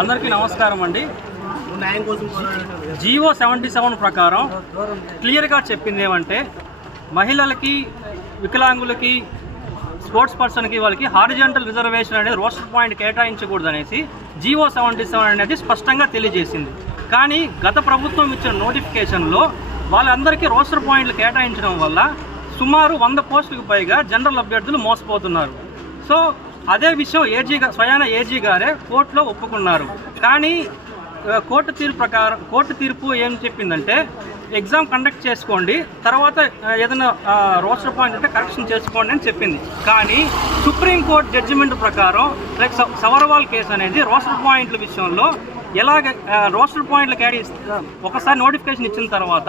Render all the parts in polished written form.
అందరికీ నమస్కారం అండి. జీవో 77 ప్రకారం క్లియర్గా చెప్పింది ఏమంటే మహిళలకి, వికలాంగులకి, స్పోర్ట్స్ పర్సన్కి వాళ్ళకి హారిజాంటల్ రిజర్వేషన్ అనేది రోస్టర్ పాయింట్ కేటాయించకూడదు అనేసి జీవో 77 అనేది స్పష్టంగా తెలియజేసింది. కానీ గత ప్రభుత్వం ఇచ్చిన నోటిఫికేషన్లో వాళ్ళందరికీ రోస్టర్ పాయింట్లు కేటాయించడం వల్ల సుమారు 100 పోస్టులకు పైగా జనరల్ అభ్యర్థులు మోసపోతున్నారు. సో అదే విషయం స్వయాన ఏజీ గారే కోర్టులో ఒప్పుకున్నారు. కానీ కోర్టు తీర్పు ఏం చెప్పిందంటే ఎగ్జామ్ కండక్ట్ చేసుకోండి, తర్వాత ఏదైనా రోస్టర్ పాయింట్ అంటే కరెక్షన్ చేసుకోండి అని చెప్పింది. కానీ సుప్రీంకోర్టు జడ్జిమెంట్ ప్రకారం లైక్ సవర్వాల్ కేసు అనేది రోస్టర్ పాయింట్ల విషయంలో ఎలాగ రోస్టర్ పాయింట్లు ఒకసారి నోటిఫికేషన్ ఇచ్చిన తర్వాత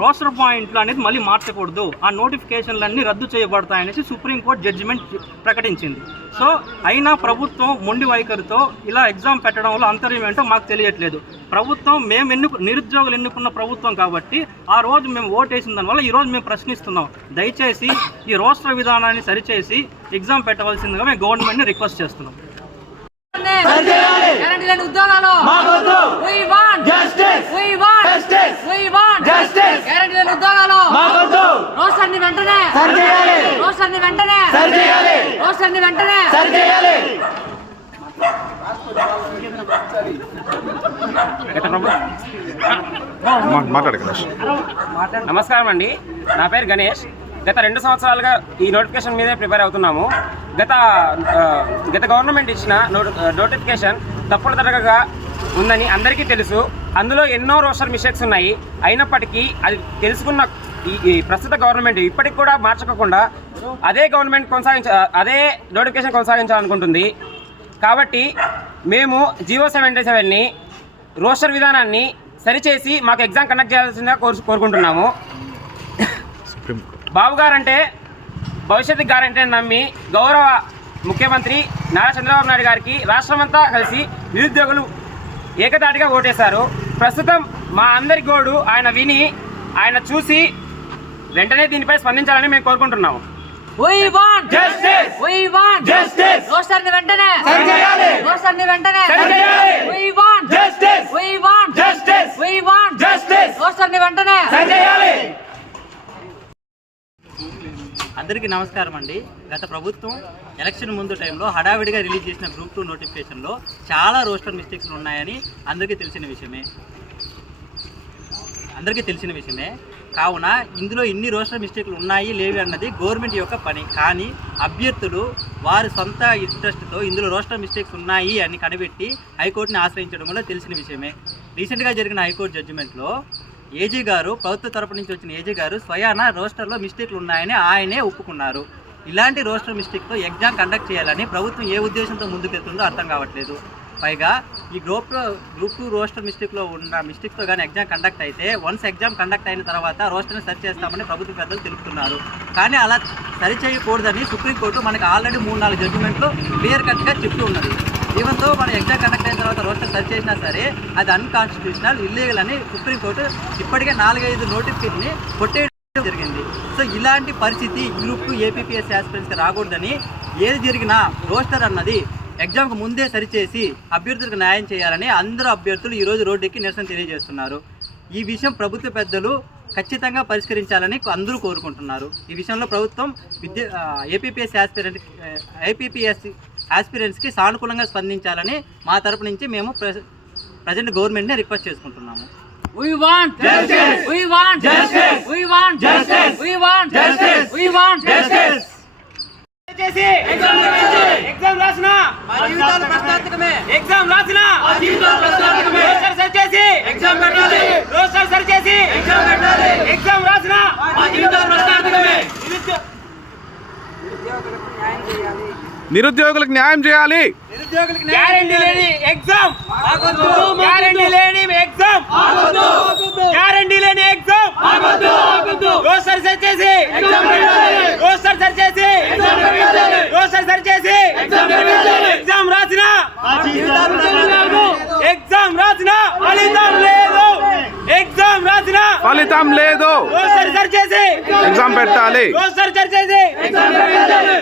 రోస్టర్ పాయింట్లు అనేది మళ్ళీ మార్చకూడదు, ఆ నోటిఫికేషన్లన్నీ రద్దు చేయబడతాయనేసి సుప్రీంకోర్టు జడ్జిమెంట్ ప్రకటించింది. సో అయినా ప్రభుత్వం మొండి వైఖరితో ఇలా ఎగ్జామ్ పెట్టడంలో అంతర్యం ఏంటో మాకు తెలియట్లేదు. ప్రభుత్వం నిరుద్యోగులు ఎన్నుకున్న ప్రభుత్వం కాబట్టి ఆ రోజు మేము ఓటేసిన దానివల్ల ఈరోజు మేము ప్రశ్నిస్తున్నాం. దయచేసి ఈ రోస్టర్ విధానాన్ని సరిచేసి ఎగ్జామ్ పెట్టవలసిందిగా మేము గవర్నమెంట్ని రిక్వెస్ట్ చేస్తున్నాం. నమస్కారం అండి, నా పేరు గణేష్. గత 2 సంవత్సరాలుగా ఈ నోటిఫికేషన్ మీదే ప్రిపేర్ అవుతున్నాము. గత గవర్నమెంట్ ఇచ్చిన నోటిఫికేషన్ తప్పుల తరగగా ఉందని అందరికీ తెలుసు. అందులో ఎన్నో రోస్టర్ మిస్టేక్స్ ఉన్నాయి. అయినప్పటికీ అది తెలుసుకున్న ఈ ప్రస్తుత గవర్నమెంట్ ఇప్పటికి కూడా మార్చకుండా అదే నోటిఫికేషన్ కొనసాగించాలనుకుంటుంది. కాబట్టి మేము జీవో 77ని రోస్టర్ విధానాన్ని సరిచేసి మాకు ఎగ్జామ్ కండక్ట్ చేయాల్సిందిగా కోరుకుంటున్నాము. బాబు గారంటే భవిష్యత్తు గ్యారంటీ అని నమ్మి గౌరవ ముఖ్యమంత్రి నారా చంద్రబాబు నాయుడు గారికి రాష్ట్రమంతా కలిసి నిరుద్యోగులు ఏకతాటిగా ఓటేశారు. ప్రస్తుతం మా అందరి గోడు ఆయన విని, ఆయన చూసి వెంటనే దీనిపై స్పందించాలని మేము కోరుకుంటున్నాము. అందరికీ నమస్కారం అండి. గత ప్రభుత్వం ఎలక్షన్ ముందు టైంలో హడావిడిగా రిలీజ్ చేసిన గ్రూప్ 2 నోటిఫికేషన్లో చాలా రోస్టర్ మిస్టేక్స్ ఉన్నాయని అందరికీ తెలిసిన విషయమే. కావున ఇందులో ఇన్ని రోస్టర్ మిస్టేక్లు ఉన్నాయి లేవి అన్నది గవర్నమెంట్ యొక్క పని. కానీ అభ్యర్థులు వారి సొంత ఇంట్రెస్ట్తో ఇందులో రోస్టర్ మిస్టేక్స్ ఉన్నాయి అని కనిపెట్టి హైకోర్టుని ఆశ్రయించడం వల్ల తెలిసిన విషయమే. రీసెంట్గా జరిగిన హైకోర్టు జడ్జిమెంట్లో ఏజీ గారు, ప్రభుత్వ తరపు నుంచి వచ్చిన ఏజీ గారు స్వయాన రోస్టర్లో మిస్టేక్లు ఉన్నాయని ఆయనే ఒప్పుకున్నారు. ఇలాంటి రోస్టర్ మిస్టేక్తో ఎగ్జామ్ కండక్ట్ చేయాలని ప్రభుత్వం ఏ ఉద్దేశంతో ముందుకెళ్తుందో అర్థం కావట్లేదు. పైగా ఈ గ్రూప్ 2 రోస్టర్ మిస్టేక్లో ఉన్న మిస్టేక్తో కానీ ఎగ్జామ్ కండక్ట్ అయితే వన్స్ ఎగ్జామ్ కండక్ట్ అయిన తర్వాత రోస్టర్ని సరి చేస్తామని ప్రభుత్వ పెద్దలు తెలుపుతున్నారు. కానీ అలా సరి చేయకూడదని సుప్రీంకోర్టు మనకి ఆల్రెడీ 3-4 జడ్జిమెంట్లు క్లియర్ కట్గా చెప్తూ ఉన్నది. ఈవెన్తో మనం ఎగ్జామ్ కండక్ట్ అయిన తర్వాత రోస్టర్ సరి చేసినా సరే అది అన్కాన్స్టిట్యూషనల్, ఇల్లీగల్ అని సుప్రీంకోర్టు ఇప్పటికే 4-5 నోటిఫికేషన్ని కొట్టేయడం జరిగింది. సో ఇలాంటి పరిస్థితి గ్రూప్ 2 ఏపీపీఎస్సీ ఆస్పిరెంట్స్కి రాకూడదని ఏది జరిగినా రోస్టర్ అన్నది ఎగ్జామ్కి ముందే సరిచేసి అభ్యర్థులకు న్యాయం చేయాలని అందరూ అభ్యర్థులు ఈరోజు రోడ్డెక్కి నిరసన తెలియజేస్తున్నారు. ఈ విషయం ప్రభుత్వ పెద్దలు ఖచ్చితంగా పరిష్కరించాలని అందరూ కోరుకుంటున్నారు. ఈ విషయంలో ప్రభుత్వం ఏపీపీఎస్సీ ఆస్పిరెంట్స్కి సానుకూలంగా స్పందించాలని మా తరపు నుంచి మేము ప్రజెంట్ గవర్నమెంట్ని రిక్వెస్ట్ చేసుకుంటున్నాము. We want justice. We want justice. We want justice. We want justice. We want justice. Exam రాసినా మా జీవితాలు ప్రశ్నార్థకమే. ఎగ్జామ్ రాసినా మా జీవితాలు ప్రశ్నార్థకమే. రోస్టర్ సరిచేసి ఎగ్జామ్ పెట్టాలి. రోస్టర్ సరిచేసి ఎగ్జామ్ పెట్టాలి. ఎగ్జామ్ రాసినా మా జీవితాలు ప్రశ్నార్థకమే. నిరుద్యోగులకు న్యాయం చేయాలి. గ్యారెంటీ లేని ఎగ్జామ్ ఆగొద్దు. గ్యారెంటీ లేని ఎగ్జామ్ ఆగొద్దు. గ్యారెంటీ లేని ఎగ్జామ్ ఆగొద్దు. రోస్టర్ సరిచేసి ఎగ్జామ్ పెట్టాలి. రోస్టర్ సరిచేసి ఎగ్జామ్ పెట్టాలి. రోస్టర్ సరిచేసి ఎగ్జామ్ పెట్టాలి. ఎగ్జామ్ రాసినా ఎగ్జామ్ రాసినా ఫలితం లేదు. ఎగ్జామ్ రాసినా ఫలితం లేదు. రోస్టర్ సరిచేసి ఎగ్జామ్ పెట్టాలి. రోస్టర్ సరిచేసి ఎగ్జామ్ పెట్టాలి.